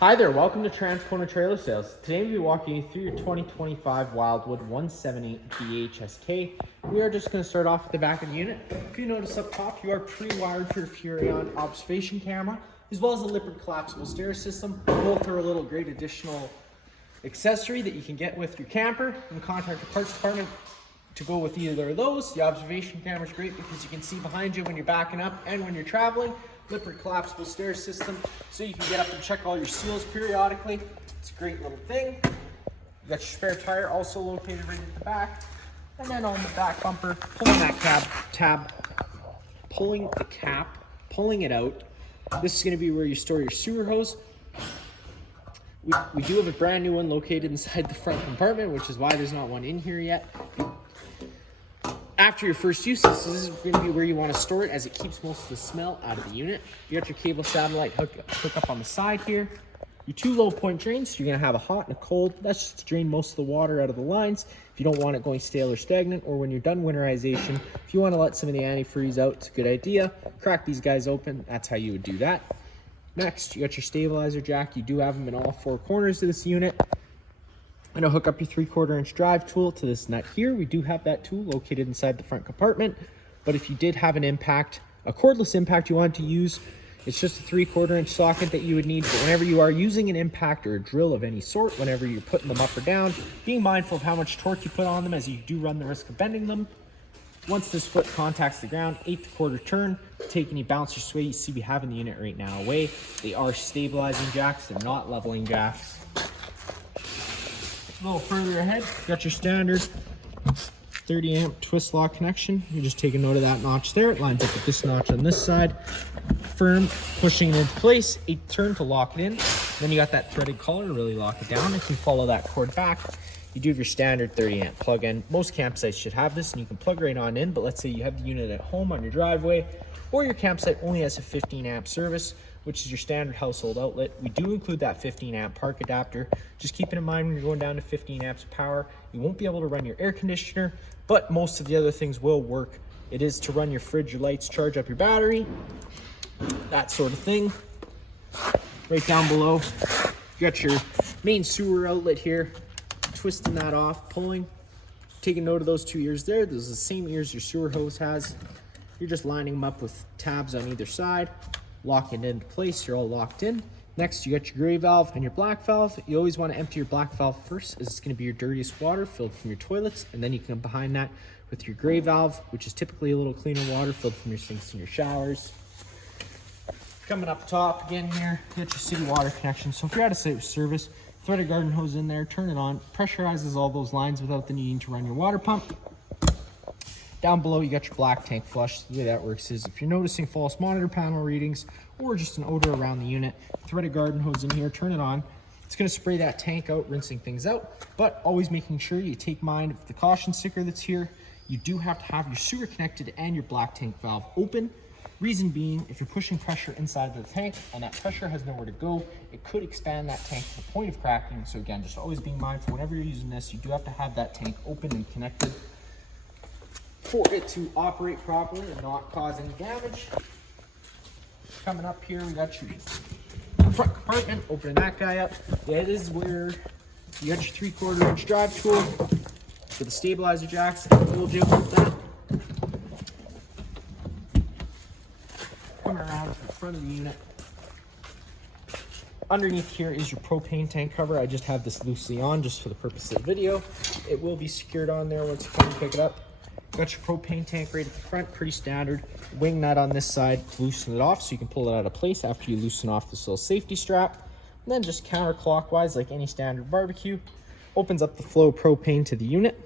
Hi there, welcome to Transcorner Trailer Sales. Today we'll be walking you through your 2025 Wildwood 178Bhsk. We are just going to start off at the back of the unit. If you notice up top, you are pre-wired for your Furrion observation camera, as well as a Lippert collapsible stair system. Both are a little great additional accessory that you can get with your camper and contact the parts department to go with either of those. The observation camera is great because you can see behind you when you're backing up and when you're traveling. Lippert collapsible stair system, so you can get up and check all your seals periodically. It's a great little thing. You got your spare tire also located right at the back. And then on the back bumper, pulling that pulling it out. This is going to be where you store your sewer hose. We do have a brand new one located inside the front compartment, which is why there's not one in here yet. After your first use, this is going to be where you want to store it, as it keeps most of the smell out of the unit. You got your cable satellite hook up on the side here. Your two low point drains, you're going to have a hot and a cold. That's just to drain most of the water out of the lines. If you don't want it going stale or stagnant, or when you're done winterization, if you want to let some of the antifreeze out, it's a good idea. Crack these guys open. That's how you would do that. Next, you got your stabilizer jack. You do have them in all four corners of this unit. I'm going to hook up your 3/4 inch drive tool to this nut here. We do have that tool located inside the front compartment, but if you did have an impact, a cordless impact you want to use, it's just a 3/4 inch socket that you would need. But whenever you are using an impact or a drill of any sort, whenever you're putting them up or down, being mindful of how much torque you put on them, as you do run the risk of bending them. Once this foot contacts the ground, 1/8 turn, take any bounce or sway you see we have in the unit right now away. They are stabilizing jacks, they're not leveling jacks. A little further ahead, you got your standard 30 amp twist lock connection. You just take a note of that notch there. It lines up with this notch on this side. Firm, pushing it into place, 1/8 turn to lock it in. Then you got that threaded collar to really lock it down. If you follow that cord back, you do have your standard 30 amp plug-in. Most campsites should have this and you can plug right on in, but let's say you have the unit at home on your driveway, or your campsite only has a 15 amp service, which is your standard household outlet. We do include that 15 amp park adapter. Just keep it in mind when you're going down to 15 amps of power, you won't be able to run your air conditioner, but most of the other things will work. It is to run your fridge, your lights, charge up your battery, that sort of thing. Right down below, you got your main sewer outlet here. Twisting that off, pulling, taking note of those 2 ears there. Those are the same ears your sewer hose has. You're just lining them up with tabs on either side, locking it into place. You're all locked in. Next, you got your gray valve and your black valve. You always want to empty your black valve first, as it's going to be your dirtiest water filled from your toilets, and then you can come behind that with your gray valve, which is typically a little cleaner water filled from your sinks and your showers. Coming up top again here, you got your city water connection. So if you're at a service, thread a garden hose in there, turn it on, pressurizes all those lines without the needing to run your water pump. Down below, you got your black tank flush. The way that works is if you're noticing false monitor panel readings or just an odor around the unit, thread a garden hose in here, turn it on. It's going to spray that tank out, rinsing things out, but always making sure you take mind of the caution sticker that's here. You do have to have your sewer connected and your black tank valve open. Reason being, if you're pushing pressure inside the tank and that pressure has nowhere to go, it could expand that tank to the point of cracking. So again, just always being mindful whenever you're using this, you do have to have that tank open and connected for it to operate properly and not cause any damage. Coming up here, we got your front compartment, opening that guy up. That is where you got your 3/4 inch drive tool for the stabilizer jacks. I told you about that. Coming around to the front of the unit. Underneath here is your propane tank cover. I just have this loosely on just for the purpose of the video. It will be secured on there once you come and pick it up. Got your propane tank right at the front, pretty standard. Wing nut on this side, loosen it off so you can pull it out of place after you loosen off this little safety strap. And then just counterclockwise, like any standard barbecue, opens up the flow of propane to the unit.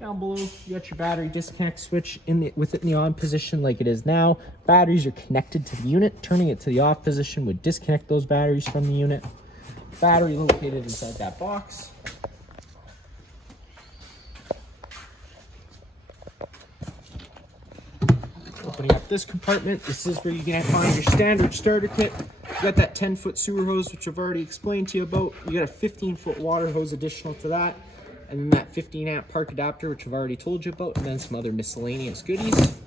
Down below, you got your battery disconnect switch with it in the on position like it is now. Batteries are connected to the unit. Turning it to the off position would disconnect those batteries from the unit. Battery located inside that box. Opening up this compartment, this is where you're going to find your standard starter kit. You got that 10-foot sewer hose, which I've already explained to you about. You got a 15-foot water hose additional to that. And then that 15 amp park adapter, which I've already told you about. And then some other miscellaneous goodies.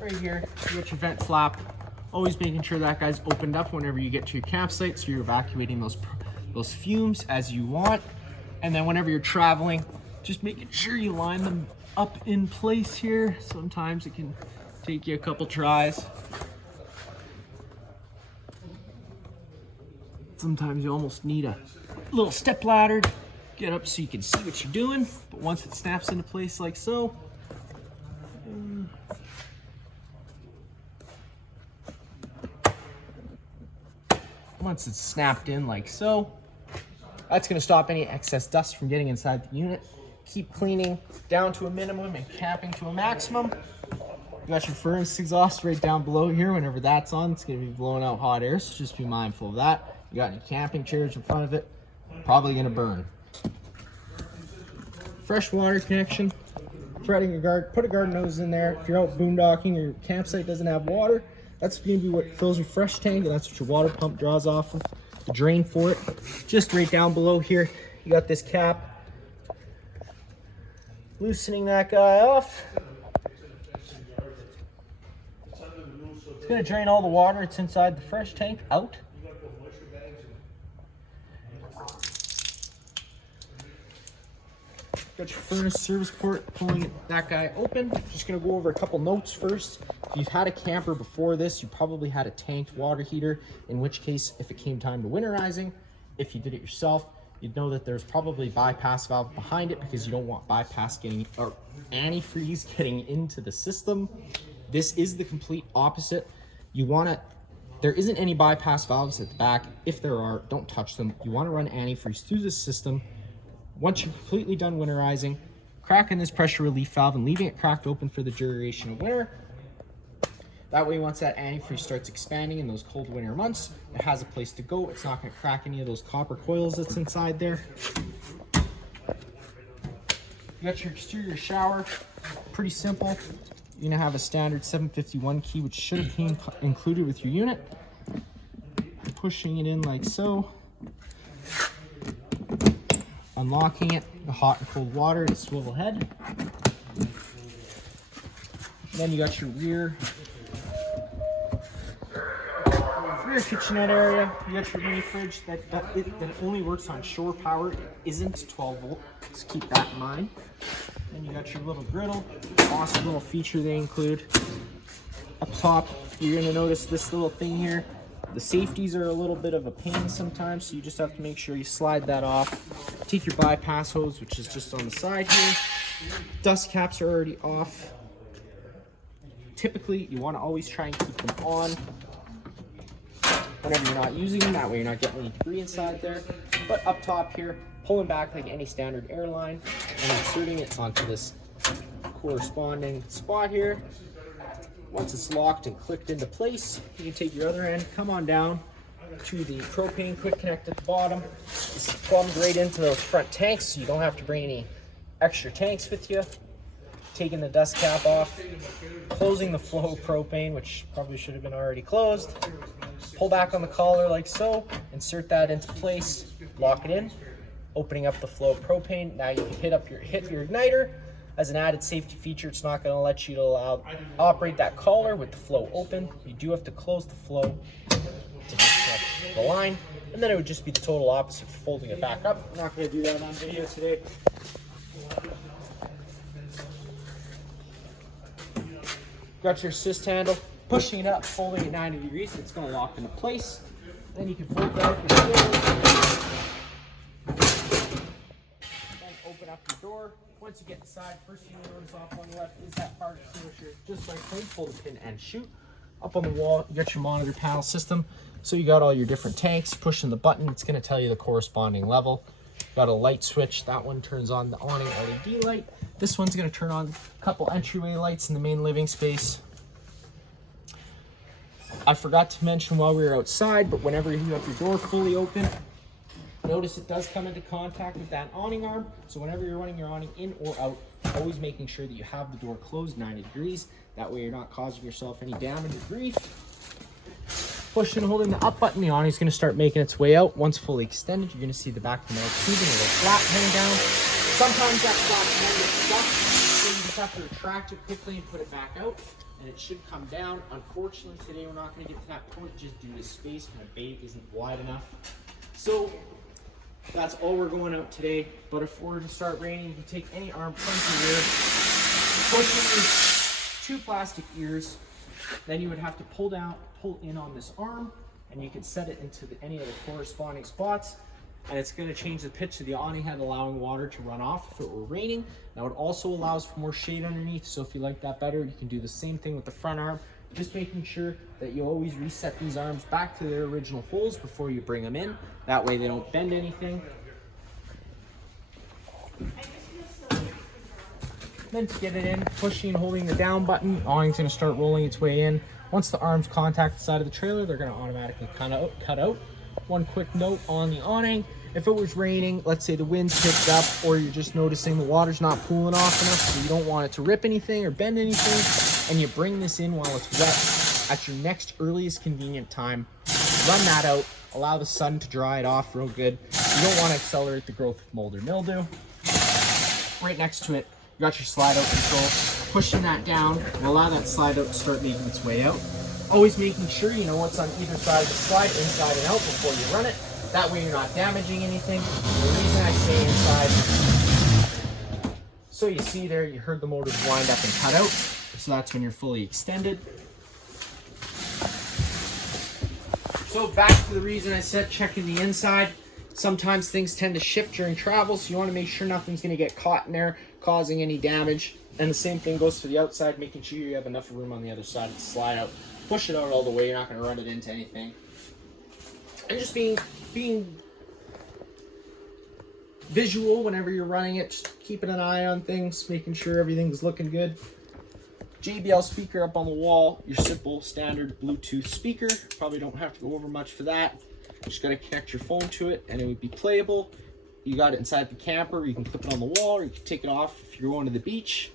right here, you got your vent flap. Always making sure that guy's opened up whenever you get to your campsite, so you're evacuating those fumes as you want. And then whenever you're traveling, just making sure you line them up in place here. Sometimes it can take you a couple tries. Sometimes you almost need a little step ladder to get up so you can see what you're doing. But once it snaps into place like so, once it's snapped in like so, that's going to stop any excess dust from getting inside the unit. Keep cleaning down to a minimum and capping to a maximum. You got your furnace exhaust right down below here. Whenever that's on, it's going to be blowing out hot air, so just be mindful of that. You got any camping chairs in front of it, probably going to burn. Fresh water connection. Threading your guard, put a garden hose in there. If you're out boondocking or your campsite doesn't have water, that's going to be what fills your fresh tank, and that's what your water pump draws off of. The drain for it, just right down below here, you got this cap. Loosening that guy off. It's going to drain all the water that's inside the fresh tank out. Got your furnace service port, pulling that guy open. Just gonna go over a couple notes first. If you've had a camper before this, you probably had a tanked water heater, in which case, if it came time to winterizing, if you did it yourself, you'd know that there's probably bypass valve behind it, because you don't want bypass getting, or antifreeze getting into the system. This is the complete opposite. You wanna, there isn't any bypass valves at the back. If there are, don't touch them. You wanna run antifreeze through the system. Once you're completely done winterizing, cracking this pressure relief valve and leaving it cracked open for the duration of winter. That way, once that antifreeze starts expanding in those cold winter months, it has a place to go. It's not going to crack any of those copper coils that's inside there. You got your exterior shower, pretty simple. You're going to have a standard 751 key, which should have been included with your unit. Pushing it in like so. Unlocking it, the hot and cold water, and a swivel head. Then you got your rear kitchenette area. You got your mini fridge that only works on shore power. It isn't 12 volt, so keep that in mind. Then you got your little griddle, awesome little feature they include. Up top, you're gonna notice this little thing here. The safeties are a little bit of a pain sometimes, so you just have to make sure you slide that off. Take your bypass hose, which is just on the side here. Dust caps are already off. Typically, you want to always try and keep them on whenever you're not using them. That way you're not getting any debris inside there. But up top here, pulling back like any standard airline and inserting it onto this corresponding spot here. Once it's locked and clicked into place, you can take your other end, come on down to the propane quick connect at the bottom. This is plumbed right into those front tanks, so you don't have to bring any extra tanks with you. Taking the dust cap off, closing the flow of propane, which probably should have been already closed. Pull back on the collar like so, insert that into place, lock it in, opening up the flow of propane. Now you can hit your igniter. As an added safety feature, it's not going to let you operate that collar with the flow open. You do have to close the flow to disconnect the line, and then it would just be the total opposite for folding it back up. I'm not going to do that on video today. Got your assist handle, pushing it up, folding it 90 degrees, it's going to lock into place. Then you can fold that up your skills. Then open up your door. Once you get inside, first thing you'll notice off on the left is that fire extinguisher, just like so. Pull the pin and shoot. Up on the wall, you got your monitor panel system. So you got all your different tanks. Pushing the button, it's going to tell you the corresponding level. Got a light switch. That one turns on the awning LED light. This one's going to turn on a couple entryway lights in the main living space. I forgot to mention while we were outside, but whenever you have your door fully open, notice it does come into contact with that awning arm. So whenever you're running your awning in or out, always making sure that you have the door closed 90 degrees. That way you're not causing yourself any damage or grief. Pushing and holding the up button, the awning is going to start making its way out. Once fully extended, you're going to see the back of the metal tubing, a little flat hanging down. Sometimes that flat can get stuck in have to retract it quickly and put it back out, and it should come down. Unfortunately, today we're not going to get to that point just due to space. My bait isn't wide enough. So that's all we're going out today. But if we're to start raining, you can take any arm puncher here, push in these 2 plastic ears, then you would have to pull in on this arm, and you can set it into any of the corresponding spots, and it's going to change the pitch of the awning head, allowing water to run off if it were raining. Now it also allows for more shade underneath, so if you like that better, you can do the same thing with the front arm, just making sure that you always reset these arms back to their original holes before you bring them in. That way they don't bend anything. Then to get it in, pushing and holding the down button, awning's going to start rolling its way in. Once the arms contact the side of the trailer, they're going to automatically cut out. One quick note on the awning: if it was raining, let's say the wind's picked up, or you're just noticing the water's not pooling off enough, so you don't want it to rip anything or bend anything, and you bring this in while it's wet, at your next earliest convenient time, run that out, allow the sun to dry it off real good. You don't want to accelerate the growth of mold or mildew. Right next to it, you got your slide out control. Pushing that down will allow that slide out to start making its way out. Always making sure you know what's on either side of the slide, inside and out, before you run it. That way you're not damaging anything. The reason I say inside, so you see there, you heard the motors wind up and cut out. So that's when you're fully extended. So back to the reason I said checking the inside. Sometimes things tend to shift during travel, so you want to make sure nothing's going to get caught in there, causing any damage. And the same thing goes for the outside, making sure you have enough room on the other side to slide out. Push it out all the way, you're not going to run it into anything. And just being visual whenever you're running it, just keeping an eye on things, making sure everything's looking good. JBL speaker up on the wall, your simple standard Bluetooth speaker. Probably don't have to go over much for that. Just got to connect your phone to it and it would be playable. You got it inside the camper, you can clip it on the wall, or you can take it off if you're going to the beach.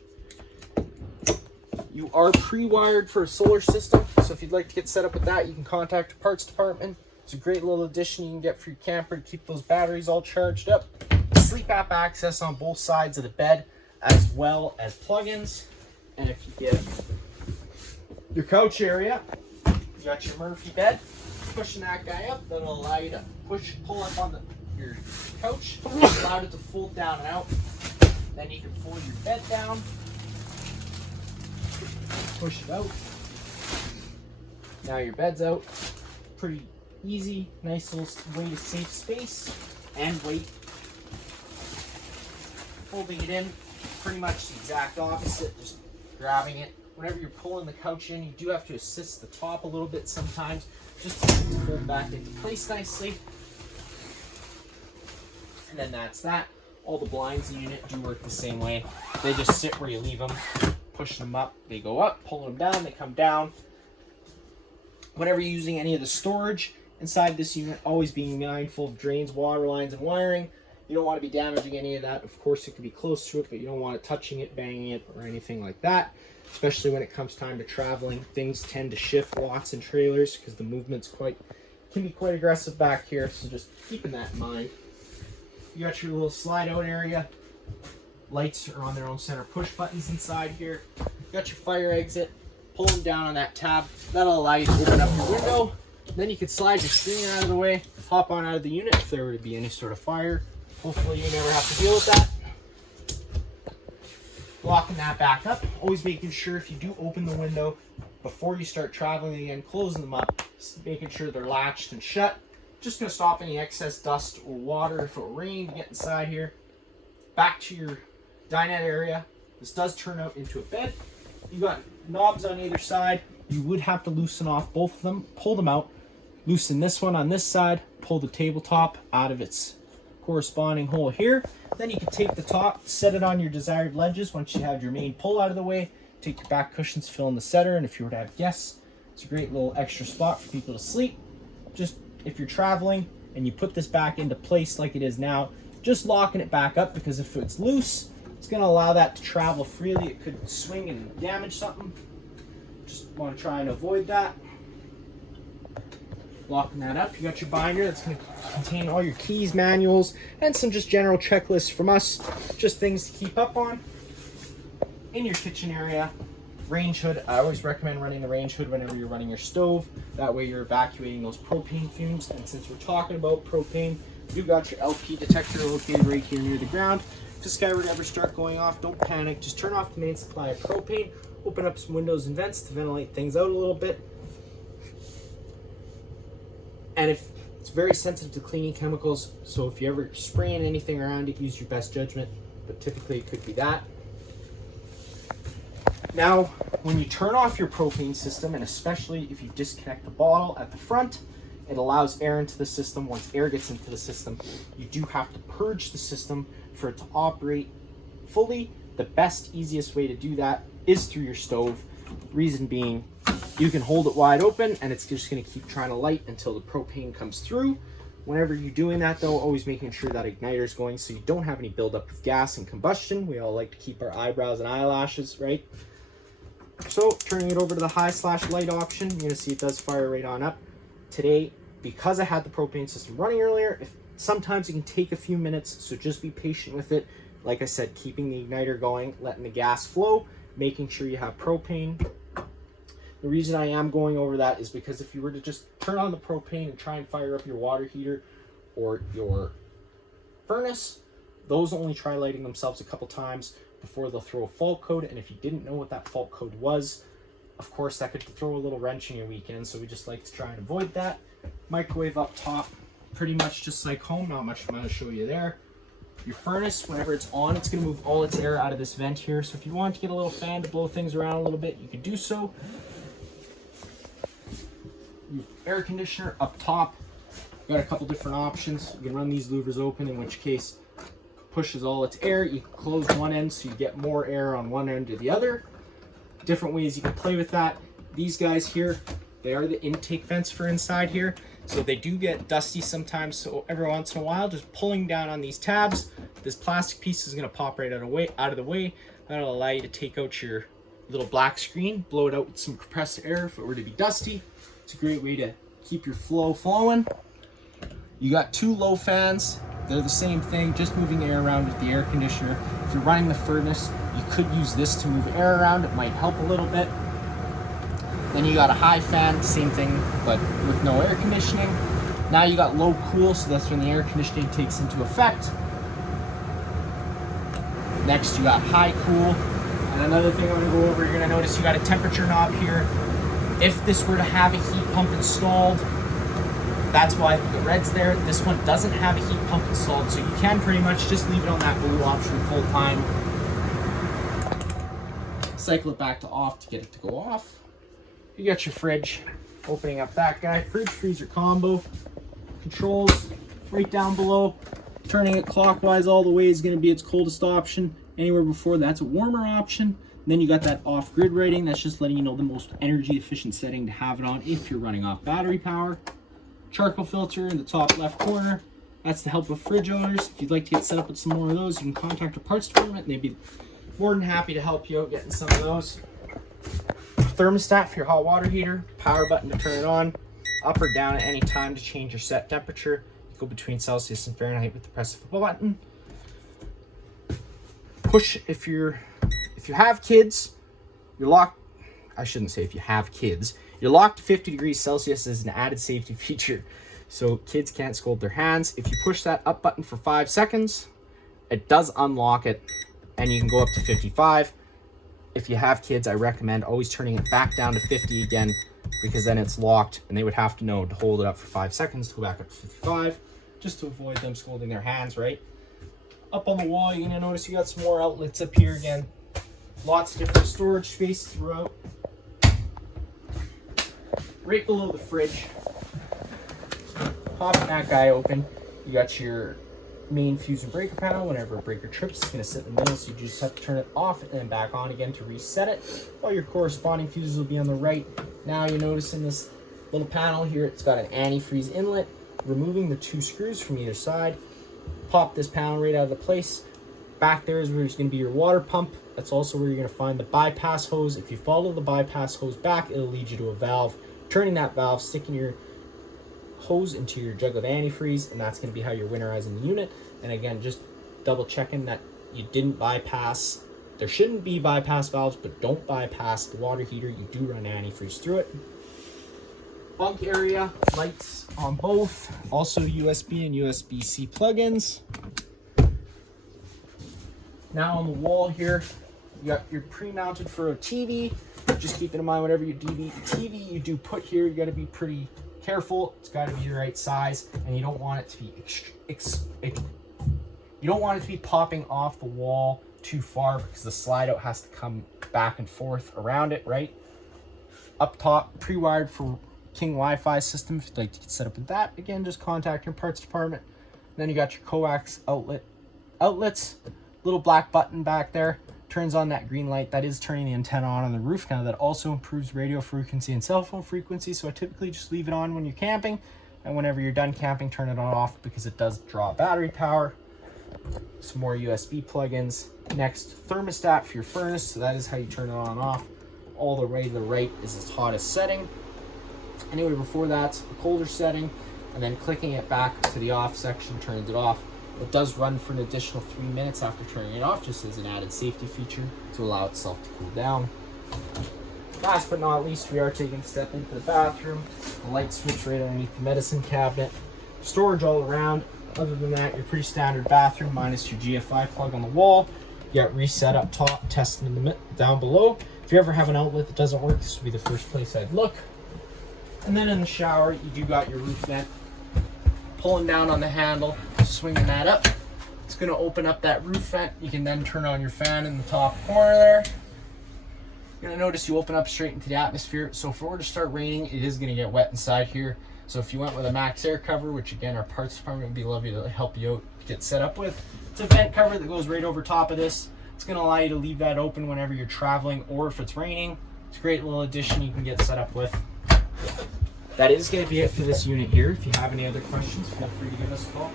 You are pre-wired for a solar system, so if you'd like to get set up with that, you can contact the parts department. It's a great little addition you can get for your camper to keep those batteries all charged up. Sleep app access on both sides of the bed, as well as plugins. And if you get your couch area, you got your Murphy bed. Pushing that guy up, that'll allow you to pull up on your couch, allow it to fold down and out. Then you can fold your bed down, push it out. Now your bed's out. Pretty easy, nice little way to save space and weight. Folding it in, pretty much the exact opposite, just grabbing it. Whenever you're pulling the couch in, you do have to assist the top a little bit sometimes, just to fold back into place nicely. And then that's that. All the blinds in the unit do work the same way. They just sit where you leave them. Push them up, they go up. Pull them down, they come down. Whenever you're using any of the storage inside this unit, always being mindful of drains, water lines, and wiring. You don't want to be damaging any of that. Of course, it can be close to it, but you don't want it touching it, banging it, or anything like that. Especially when it comes time to traveling, things tend to shift lots in trailers because the movement's can be quite aggressive back here. So just keeping that in mind. You got your little slide out area. Lights are on their own center push buttons inside here. You got your fire exit. Pull them down on that tab. That'll allow you to open up your window. Then you can slide your screen out of the way, hop on out of the unit if there were to be any sort of fire. Hopefully you never have to deal with that. Locking that back up. Always making sure if you do open the window before you start traveling again, closing them up, making sure they're latched and shut. Just going to stop any excess dust or water if it rained to get inside here. Back to your dinette area. This does turn out into a bed. You got knobs on either side. You would have to loosen off both of them, pull them out, loosen this one on this side, pull the tabletop out of its corresponding hole here. Then you can take the top, set it on your desired ledges once you have your main pull out of the way. Take your back cushions, fill in the setter, and if you were to have guests, it's a great little extra spot for people to sleep. Just if you're traveling and you put this back into place like it is now, just locking it back up, because if it's loose, it's going to allow that to travel freely. It could swing and damage something. Just want to try and avoid that. Locking that up, you got your binder that's going to contain all your keys, manuals, and some just general checklists from us, just things to keep up on. in your kitchen area. Range hood, I always recommend running the range hood whenever you're running your stove. That way you're evacuating those propane fumes. And since we're talking about propane, you got your LP detector located right here near the ground. If this guy were to ever start going off, don't panic. Just turn off the main supply of propane, open up some windows and vents to ventilate things out a little bit. And if it's very sensitive to cleaning chemicals, so if you ever spraying anything around it, use your best judgment, but typically it could be that. Now, when you turn off your propane system, and especially if you disconnect the bottle at the front, it allows air into the system. Once air gets into the system, you do have to purge the system for it to operate fully. The best, easiest way to do that is through your stove. Reason being, you can hold it wide open and it's just going to keep trying to light until the propane comes through. Whenever you're doing that though, always making sure that igniter is going so you don't have any buildup of gas and combustion. We all like to keep our eyebrows and eyelashes, right? So turning it over to the high/light option, you're going to see it does fire right on up. Today, because I had the propane system running earlier, sometimes it can take a few minutes, so just be patient with it. Like I said, keeping the igniter going, letting the gas flow, making sure you have propane. The reason I am going over that is because if you were to just turn on the propane and try and fire up your water heater or your furnace, those only try lighting themselves a couple times before they'll throw a fault code. And if you didn't know what that fault code was, of course that could throw a little wrench in your weekend, so we just like to try and avoid that. Microwave up top, pretty much just like home, not much I'm going to show you there. Your furnace, whenever it's on, it's going to move all its air out of this vent here, so if you want to get a little fan to blow things around a little bit, you could do so. Your air conditioner up top, got a couple different options. You can run these louvers open, in which case pushes all its air. You can close one end so you get more air on one end or the other. Different ways you can play with that. These guys here, they are the intake vents for inside here, so they do get dusty sometimes, so every once in a while just pulling down on these tabs, this plastic piece is going to pop right out of the way. That'll allow you to take out your little black screen, blow it out with some compressed air if it were to be dusty. It's a great way to keep your flow flowing. You got two low fans. They're the same thing, just moving air around with the air conditioner. If you're running the furnace, you could use this to move air around. It might help a little bit. Then you got a high fan, same thing, but with no air conditioning. Now you got low cool, so that's when the air conditioning takes into effect. Next you got high cool. And another thing I'm gonna go over, you're gonna notice you got a temperature knob here. If this were to have a heat pump installed, that's why the red's there. This one doesn't have a heat pump installed, so you can pretty much just leave it on that blue option full time. Cycle it back to off to get it to go off. You got your fridge, opening up that guy. Fridge freezer combo. Controls right down below. Turning it clockwise all the way is going to be its coldest option. Anywhere before that's a warmer option. And then you got that off-grid rating. That's just letting you know the most energy efficient setting to have it on if you're running off battery power. Charcoal filter in the top left corner. That's to help with fridge owners. If you'd like to get set up with some more of those, you can contact our parts department and they'd be more than happy to help you out getting some of those. Thermostat for your hot water heater. Power button to turn it on. Up or down at any time to change your set temperature. You go between Celsius and Fahrenheit with the press of a button. Push if you have kids, you're locked. I shouldn't say if you have kids. You're locked to 50 degrees Celsius as an added safety feature, so kids can't scald their hands. If you push that up button for 5 seconds, it does unlock it, and you can go up to 55. If you have kids, I recommend always turning it back down to 50 again, because then it's locked, and they would have to know to hold it up for 5 seconds to go back up to 55, just to avoid them scalding their hands, right? Up on the wall, you're gonna notice you got some more outlets up here again. Lots of different storage space throughout. Right below the fridge, popping that guy open, you got your main fuse and breaker panel. Whenever a breaker trips, it's going to sit in the middle, so you just have to turn it off and then back on again to reset it. All your corresponding fuses will be on the right. Now you're noticing this little panel here, it's got an antifreeze inlet. Removing the 2 screws from either side, pop this panel right out of the place. Back there is where there's going to be your water pump. That's also where you're going to find the bypass hose. If you follow the bypass hose back, it'll lead you to a valve. Turning that valve, sticking your hose into your jug of antifreeze, and that's going to be how you're winterizing the unit. And again, just double checking that you didn't bypass There shouldn't be bypass valves, but don't bypass the water heater. You do run antifreeze through it. Bunk area, lights on both. Also USB and USB-C plugins. Now on the wall here, you got your pre-mounted for a TV. Just keep in mind, whatever your TV you do put here, you got to be pretty careful. It's got to be the right size, and you don't want it to be popping off the wall too far, because the slide out has to come back and forth around it, right? Up top, pre-wired for King Wi-Fi system. If you'd like to get set up with that, again, just contact your parts department. Then you got your coax outlets, little black button back there, turns on that green light. That is turning the antenna on the roof. Now that also improves radio frequency and cell phone frequency, so I typically just leave it on when you're camping, and whenever you're done camping, turn it on off, because it does draw battery power. Some more USB plugins. Next, thermostat for your furnace, so that is how you turn it on and off. All the way to the right is its hottest setting. Anyway, before that's a colder setting, and then clicking it back to the off section turns it off. It does run for an additional 3 minutes after turning it off, just as an added safety feature to allow itself to cool down. Last but not least, we are taking a step into the bathroom. The light switch right underneath the medicine cabinet. Storage all around. Other than that, your pretty standard bathroom minus your GFI plug on the wall. You got reset up top, testing in the down below. If you ever have an outlet that doesn't work, this would be the first place I'd look. And then in the shower, you do got your roof vent. Pulling down on the handle, swinging that up. It's going to open up that roof vent. You can then turn on your fan in the top corner there. You're going to notice you open up straight into the atmosphere. So if it were to start raining, it is going to get wet inside here. So if you went with a max air cover, which again our parts department would be lovely to help you out get set up with, it's a vent cover that goes right over top of this. It's going to allow you to leave that open whenever you're traveling or if it's raining. It's a great little addition you can get set up with. That is going to be it for this unit here. If you have any other questions, feel free to give us a call.